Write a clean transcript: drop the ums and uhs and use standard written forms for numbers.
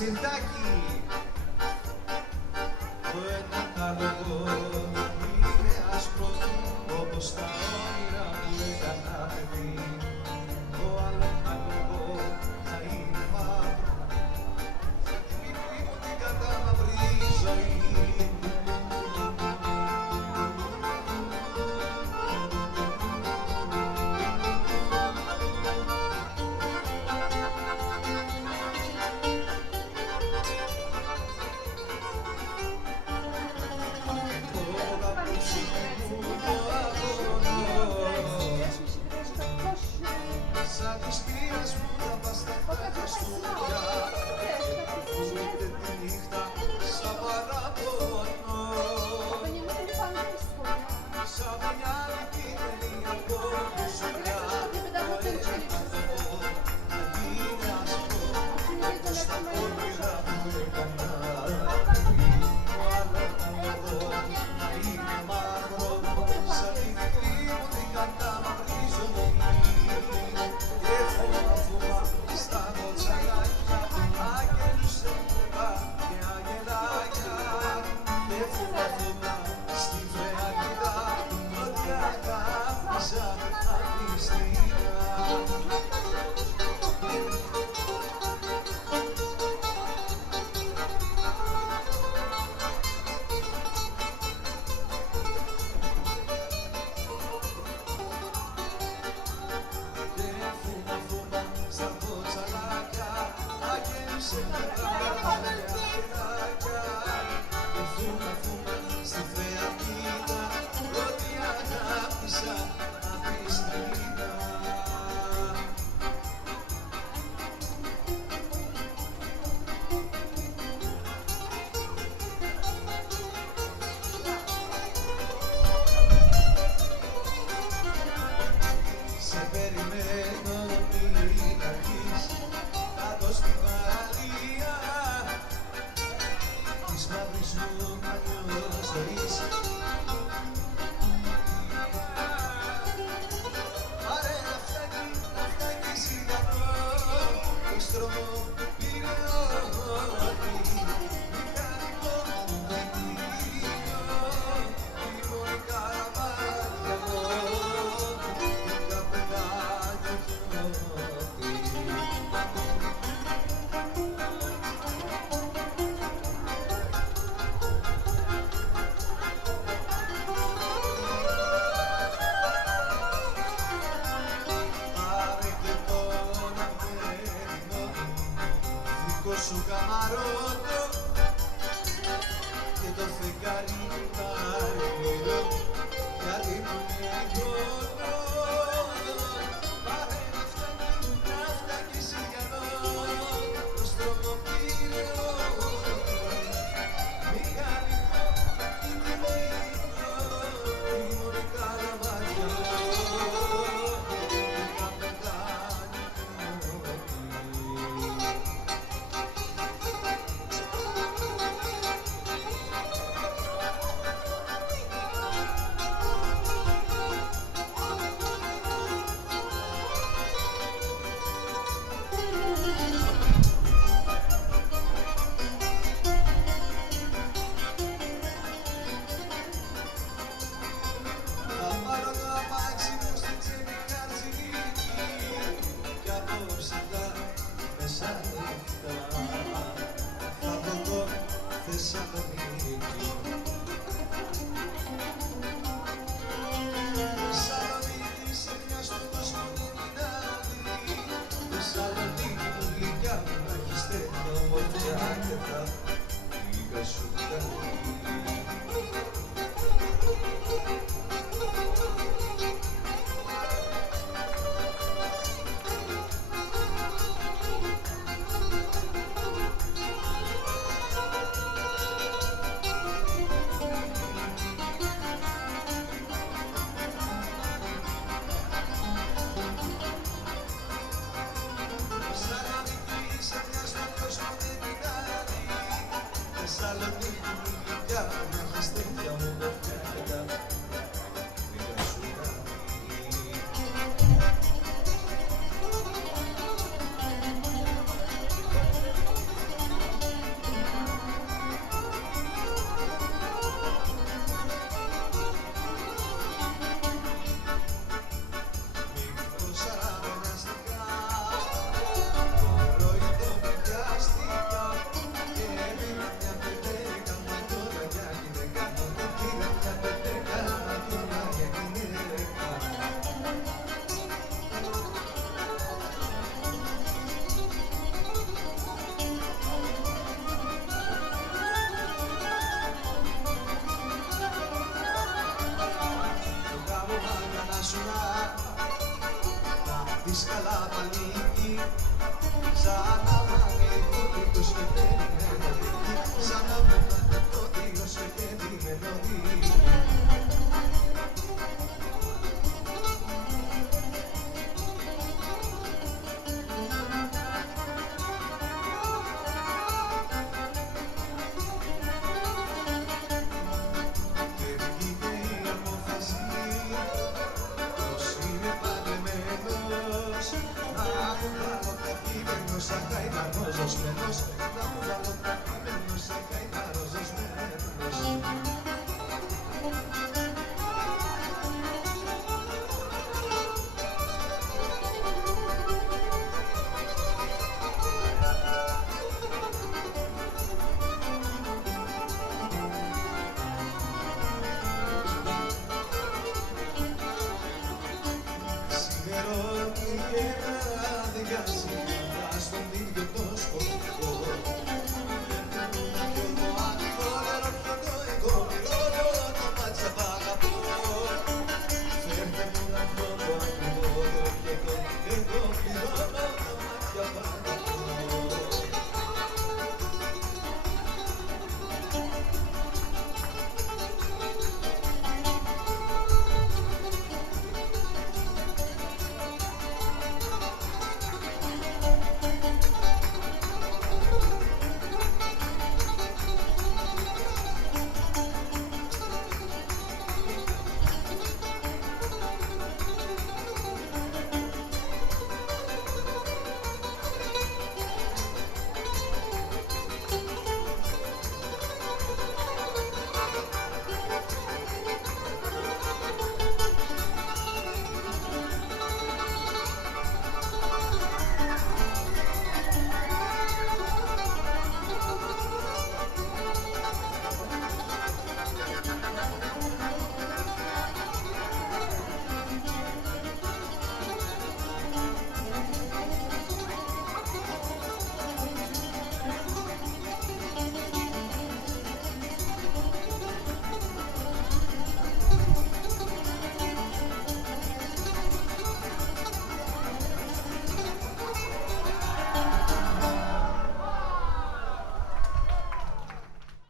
Σιρτάκι. Το ένα καλό είναι άσπρο όπως τα όνειρα που έκανα παιδί. Το άλλο καλό θα είναι μαύρο. Μη μου την κατάμαυρη ζωή. Σαν τις πήρες μου τα βασταχτά τα στούντια και φοβούνται τη νύχτα σαν παραπονό. Σαν μια αληθινή απόλυσουλιά το έδειξω να είναι άσπρο όπως τα όνειρα που έκανα. Το άλλο εδώ να είναι μαύρο σαν τη δική μου την κατάμαυρη ζωή. Και φοβάμαι στα κοτσαλάκια άγγελους έβλεπα και αγγελάκια. Και φοβάμαι στη φρεατίδα ότι αγάπησα απιστικά. Στα κοτσαλάκια άγγελους έβλεπα και αγγελάκια. Και φοβάμαι στη φρεατίδα ότι αγάπησα απιστικά. Σε περιμένω μην αρχείς κάτω στην παραλία της μαύρης μου παλιός ζωής. Παρέα φτάνει σιγανό το στρώμα πήρε ό,τι μηχανικό δεκίνιο τη μόνη καραβάτια μου την καπετάνιο χιώτη. Πάρε και τον αγγέλινο δικό σου καμαρότο και το φεγγάρι καρύλο γιατί μου είναι εγκόλο. Πάρε να φτάνει σιγανό το στρώμα πήρε μηχανικό ή τιμήνιο η μόνη καραβάτια μου την καπετάνιο χιώτη. δίσκαλα πανίκη. Σαν να μάνε κωδικός και περιμένει, σαν να μάνε κωδικός και περιμένει. Σαν καημανός ζωσμένος, να μου βάλω καημένος, σαν καημανός ζωσμένος. Σημερώνει και αδειάζει στον ίδιο το